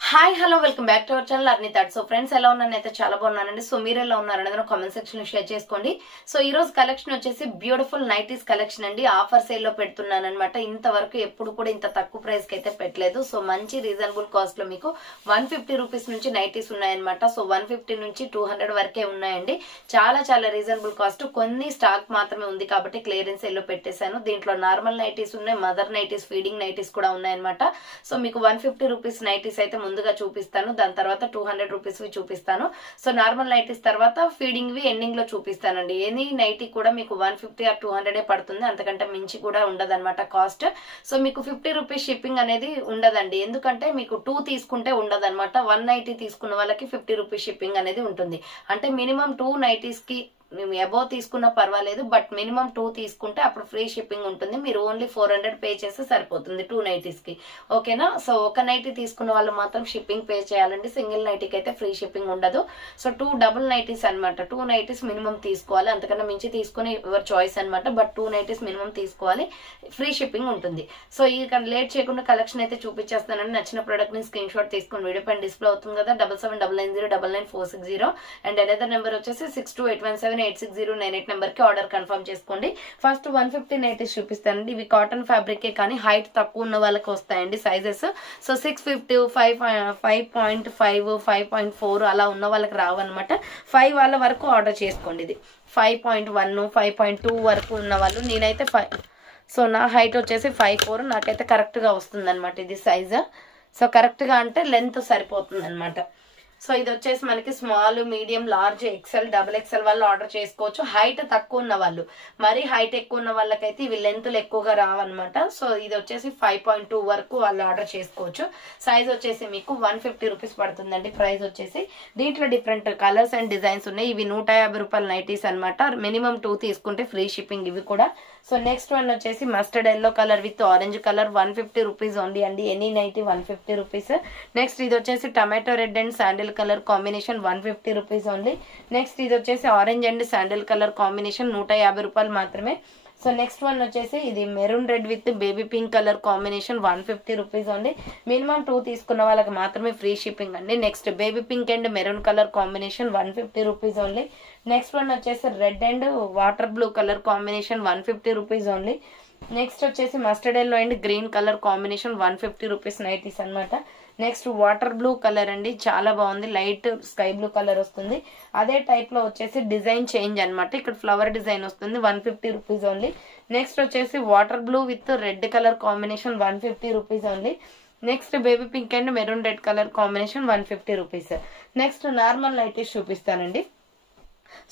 Hi hello welcome back to our channel అర్ని third. So friends ఎలా ఉన్నానైతే చాలా బాగున్నానండి. So మీరు ఎలా ఉన్నారనేది కామెంట్ సెక్షన్ లో షేర్ చేసుకోండి. సో ఈ రోజు కలెక్షన్ వచ్చేసి బ్యూటిఫుల్ నైటీస్ కలెక్షన్ అండి. ఆఫర్ సేల్ లో పెడుతున్నాను అనమాట. ఇంతవరకు ఎప్పుడు కూడా ఇంత తక్కువ ప్రైస్ కి అయితే పెట్టలేదు. సో మంచి రీజనబుల్ కాస్ట్ లో మీకు 150 రూపీస్ నుంచి నైటీస్ ఉన్నాయన్నమాట. సో 150 నుంచి 200 వరకే ఉన్నాయండి. చాలా చాలా రీజనబుల్ కాస్ట్. కొన్ని స్టాక్ మాత్రమే ఉంది కాబట్టి క్లియరెన్స్ సేల్ లో పెట్టేశాను. దీంట్లో నార్మల్ నైటీస్ ఉన్నాయి, మదర్ నైటీస్, ఫీడింగ్ నైటీస్ కూడా ఉన్నాయన్నమాట. సో మీకు 150 రూపీస్ నైటీస్ అయితే ముందుగా చూపిస్తాను, దాని తర్వాత 200 రూపీస్ వి చూపిస్తాను. సో నార్మల్ నైటీస్ తర్వాత ఫీడింగ్ వి ఎండింగ్ లో చూపిస్తానండి. ఎనీ నైటీ కూడా మీకు 150 ఆర్ 200 పడుతుంది, అంతకంటే మించి కూడా ఉండదన్నమాట కాస్ట్. సో మీకు 50 రూపీస్ షిప్పింగ్ అనేది ఉండదండి, ఎందుకంటే మీకు 2 తీసుకుంటే ఉండదన్నమాట. 190 తీసుకున్న వాళ్ళకి 50 రూపీస్ షిప్పింగ్ అనేది ఉంటుంది. అంటే మినిమం 2 నైటీస్ కి మేము అబౌవ్ తీసుకున్నా పర్వాలేదు, బట్ మినిమం 2 తీసుకుంటే అప్పుడు ఫ్రీ షిప్పింగ్ ఉంటుంది. మీరు ఓన్లీ 400 పే చేస్తే సరిపోతుంది 2 నైటీస్ కి, ఓకేనా. సో ఒక నైటీ తీసుకున్న వాళ్ళు మాత్రం షిప్పింగ్ పే చేయాలండి. సింగిల్ నైటీకి అయితే ఫ్రీ షిప్పింగ్ ఉండదు. సో 2 డబుల్ నైటీస్ అనమాట. 2 నైటీస్ మినిమం తీసుకోవాలి, అంతకన్నా మించి తీసుకుని యువర్ చాయిస్ అనమాట. బట్ 2 నైటీస్ మినిమం తీసుకోవాలి, ఫ్రీ షిప్పింగ్ ఉంటుంది. సో ఈ లేట్ చేయకుండా కలెక్షన్ అయితే చూపించేస్తానండి. నచ్చిన ప్రోడక్ట్ ని స్క్రీన్ షాట్ తీసుకుని వీడియో పైన డిస్ప్లే అవుతుంది కదా, 7799099460 అండ్ అనదర్ నెంబర్ వచ్చేసి 6281786098 నెంబర్ కి ఆర్డర్ కన్ఫర్మ్ చేసుకోండి. ఫస్ట్ 150 నైటీస్ చూపిస్తానండి. ఇవి కాటన్ ఫ్యాబ్రిక్ కానీ హైట్ తక్కువ ఉన్న వాళ్ళకి వస్తాయండి సైజెస్. సో 650, 5.5, 5.4 అలా ఉన్న వాళ్ళకి రావన్నమాట. 5 వాళ్ళ వరకు ఆర్డర్ చేసుకోండి. ఇది 5.1, 5.2 వరకు ఉన్న వాళ్ళు. నేనైతే 5, సో నా హైట్ వచ్చేసి 5'4", నాకైతే కరెక్ట్ గా వస్తుంది అనమాట ఇది సైజ్. సో కరెక్ట్ గా అంటే లెంత్ సరిపోతుంది అనమాట. సో ఇది వచ్చేసి మనకి small, medium, large, XL, double XL వాళ్ళు ఆర్డర్ చేసుకోవచ్చు. హైట్ తక్కువ ఉన్న వాళ్ళు, మరి హైట్ ఎక్కువ ఉన్న వాళ్ళకైతే ఇవి లెంత్లు ఎక్కువగా రావన్నమాట. సో ఇది వచ్చేసి 5.2 వరకు వాళ్ళు ఆర్డర్ చేసుకోవచ్చు. సైజ్ వచ్చేసి మీకు 150 రూపీస్ పడుతుందండి ప్రైస్ వచ్చేసి. దీంట్లో డిఫరెంట్ కలర్స్ అండ్ డిజైన్స్ ఉన్నాయి. ఇవి 150 రూపాయల నైటీస్ అనమాట. మినిమం 2 తీసుకుంటే ఫ్రీ షిప్పింగ్ ఇవి కూడా. సో నెక్స్ట్ వన్ వచ్చేసి mustard yellow colour with orange colour, 150 rupees only అండి. Any nighty 150 rupees. నెక్స్ట్ ఇది వచ్చేసి tomato red and sandal colour combination, 150 rupees only. Next ఇది వచ్చేసి orange and sandal colour combination, 150 రూపాయలు మాత్రమే. సో నెక్స్ట్ వన్ వచ్చేసి ఇది maroon red with baby pink colour combination, 150 rupees only. Minimum 2 తీసుకున్న వాళ్ళకి మాత్రమే ఫ్రీ షిప్పింగ్ అండి. Next baby pink and maroon colour combination, 150 rupees only. Next one వచ్చేసి red and water blue colour combination, 150 rupees only. Next వచ్చేసి mustard yellow and green colour combination, 150 rupees nighties అనమాట. Next water blue colour అండి, చాలా బాగుంది. Light sky blue colour వస్తుంది. అదే type లో వచ్చేసి డిజైన్ చేంజ్ అనమాట. ఇక్కడ ఫ్లవర్ డిజైన్ వస్తుంది, 150 రూపీస్ ఓన్లీ. నెక్స్ట్ వచ్చేసి water blue with red colour combination, 150 rupees only. Next baby pink and maroon red colour combination, 150 rupees. Next normal nighties చూపిస్తానండి.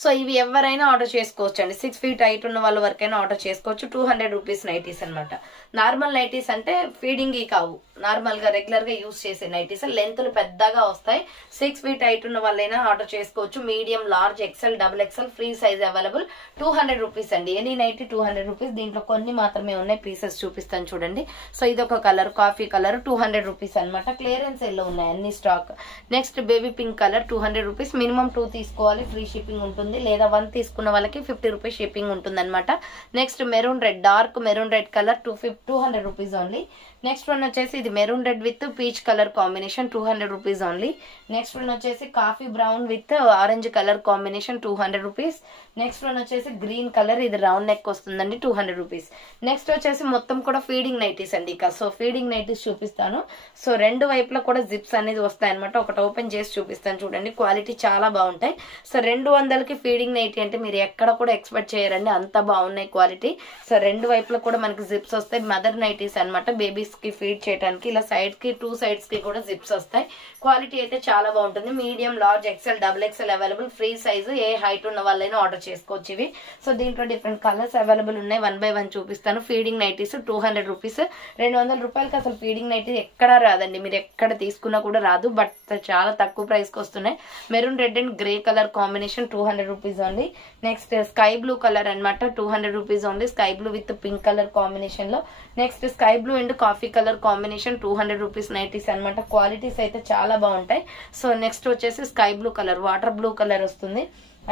So ఇవి ఎవరైనా ఆర్డర్ చేసుకోవచ్చు అండి. 6 feet హైట్ ఉన్న వాళ్ళ వరకైనా ఆర్డర్ చేసుకోవచ్చు. 200 రూపీస్ నైటీస్ అనమాట. నార్మల్ నైటీస్ అంటే ఫీడింగ్ కావు, నార్మల్ గా రెగ్యులర్ గా యూజ్ చేసే నైటీస్. లెంత్లు పెద్దగా వస్తాయి. 6 feet హైట్ ఉన్న వాళ్ళైనా ఆర్డర్ చేసుకోవచ్చు. Medium, large, XL, double XL free size available. 200 rupees అండి. Any nighty 200 rupees. దీంట్లో కొన్ని మాత్రమే ఉన్నాయి, పీసెస్ చూపిస్తాను చూడండి. సో ఇది ఒక కలర్, కాఫీ కలర్, 200 రూపీస్ అనమాట. క్లియరెన్స్ ఎల్లో ఉన్నాయి అన్ని stock. Next baby pink colour, 200 rupees. Minimum 2 తీసుకోవాలి, ఫ్రీ షిప్పింగ్ ఉంటుంది. లేదా 1 తీసుకున్న వాళ్ళకి 50 రూపీస్ షిప్పింగ్ ఉంటుంది అనమాట. Next maroon red, dark maroon red colour, 200 rupees only. Next one వచ్చేసి ఇది maroon red with peach colour combination, 200 rupees only. Next one వచ్చేసి coffee brown with orange colour combination, 200 rupees. Next one వచ్చేసి green colour, ఇది round neck వస్తుందండి, 200 rupees. Next వచ్చేసి మొత్తం కూడా feeding nighties అండి. ఇక సో ఫీడింగ్ నైటీస్ చూపిస్తాను. సో రెండు వైపులా కూడా జిప్స్ అనేది వస్తాయి అనమాట. ఒకటి ఓపెన్ చేసి చూపిస్తాను చూడండి. క్వాలిటీ చాలా బాగుంటాయి. సో 200కి ఫీడింగ్ నైటీ అంటే మీరు ఎక్కడ కూడా ఎక్స్పెక్ట్ చేయరండి, అంత బాగున్నాయి క్వాలిటీ. సో రెండు వైపులా కూడా మనకి జిప్స్ వస్తాయి. మదర్ నైటీస్ అనమాట. బేబీస్ కి ఫీడ్ చేయడానికి ఇలా సైడ్ కి 2 sides కి కూడా జిప్స్ వస్తాయి. క్వాలిటీ అయితే చాలా బాగుంటుంది. Medium, large, XL, double XL available. Free size. ఏ హైట్ ఉన్న వాళ్ళైనా ఆర్డర్ చేసుకోవచ్చు ఇవి. సో దీంట్లో డిఫరెంట్ కలర్స్ అవైలబుల్ ఉన్నాయి. 1 by 1 చూపిస్తాను. Feeding nighties 200 rupees. 200 రూపాయలకి అసలు ఫీడింగ్ నైటీ ఎక్కడా రాదండి, మీరు ఎక్కడ తీసుకున్నా కూడా రాదు. బట్ చాలా తక్కువ ప్రైస్ కి వస్తున్నాయి. Maroon red and grey colour combination, 200 rupees only. Next sky blue colour అనమాట, 200 rupees only. Sky blue with pink colour combination లో. Next sky blue and coffee colour combination, 200 rupees nighties అనమాట. Qualities అయితే చాలా బాగుంటాయి. So next వచ్చేసి sky blue colour, water blue colour వస్తుంది.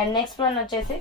And next one వచ్చేసి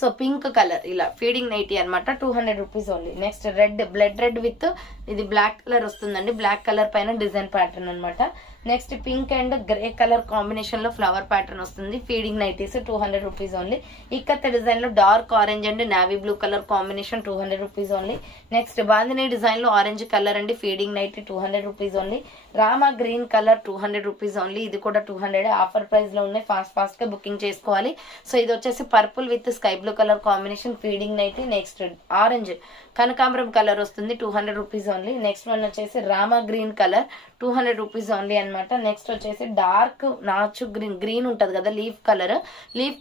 so pink colour, ఇలా feeding nighty అనమాట, 200 rupees only. Next red, blood red with ఇది బ్లాక్ కలర్ వస్తుందండి, బ్లాక్ కలర్ పైన డిజైన్ ప్యాటర్న్ అనమాట. Next pink and grey colour combination లో flower pattern వస్తుంది. Feeding nighties 200 rupees only. Ikat design లో dark orange and navy blue colour combination 200 rupees only. Next bandhani design లో orange colour అండి, feeding nighty 200 rupees only. Rama green colour 200 rupees only. ఇది కూడా 200 offer price లో ఉన్నాయి, fast గా booking చేసుకోవాలి. సో ఇది వచ్చేసి purple with sky blue colour combination feeding nightie. Next orange కనకాంబరం కలర్ వస్తుంది 200 రూపీస్ ఓన్లీ. నెక్స్ట్ వన్ వచ్చేసి Rama green colour 200 rupees only అనమాట. నెక్స్ట్ వచ్చేసి డార్క్ నాచు గ్రీన్ ఉంటది కదా, leaf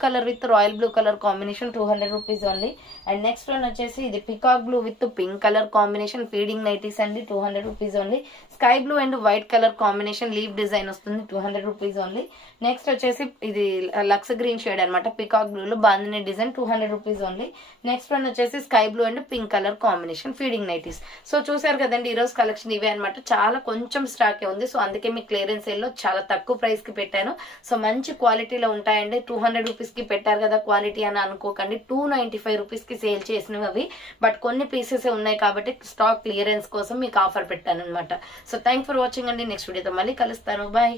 colour with royal blue colour combination 200 rupees only. And next one వచ్చేసి ఇది peacock blue with pink colour combination feeding nighties అండి, 200 rupees only. Sky blue and white colour combination leaf design వస్తుంది, 200 rupees only. Next వచ్చేసి ఇది lux green shade అనమాట, peacock blue లో bandhani design 200 rupees only. Next one వచ్చేసి sky blue and pink colour combination feeding nighties. So చూసారు కదండి, ఈ రోజు కలెక్షన్ ఇవే అనమాట. చాలా కొంచెం స్టాక్ ఉంది, సో అందుకే మీకు క్లియరెన్స్ సేల్ లో చాలా తక్కువ ప్రైస్ కి పెట్టాను. సో మంచి క్వాలిటీలో ఉంటాయండి. 200 రూపీస్ కి పెట్టారు కదా క్వాలిటీ అని అనుకోకండి, 295 రూపీస్ కి సేల్ చేసినవి అవి. బట్ కొన్ని పీసెస్ ఉన్నాయి కాబట్టి స్టాక్ క్లియరెన్స్ కోసం మీకు ఆఫర్ పెట్టాను అనమాట. సో థ్యాంక్ ఫర్ వాచింగ్ అండి. నెక్స్ట్ వీడియోతో మళ్ళీ కలుస్తాను. బాయ్.